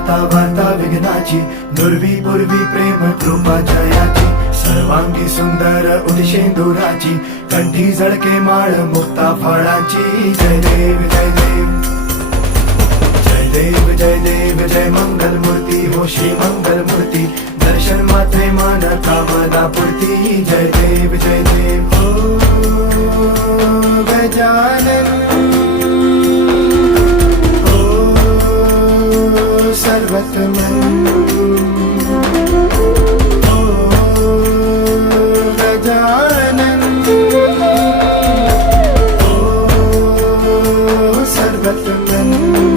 कथा वार्ता विघ्नाची, नुरवी पूर्वी प्रेम कृपा जयाची, सर्वांगी सुंदर उदिशेंदुराची, कंठी झळके माळ मुक्ता फळाची. जय देव जय देव जय देव जय देव जय मंगल मूर्ती हो श्री मंगल मूर्ती, दर्शन मात्रे मन कामना पूर्ती. जय देव जय देव हो गजानन हो सर्वतमन हो गजानन हो सर्वतमन.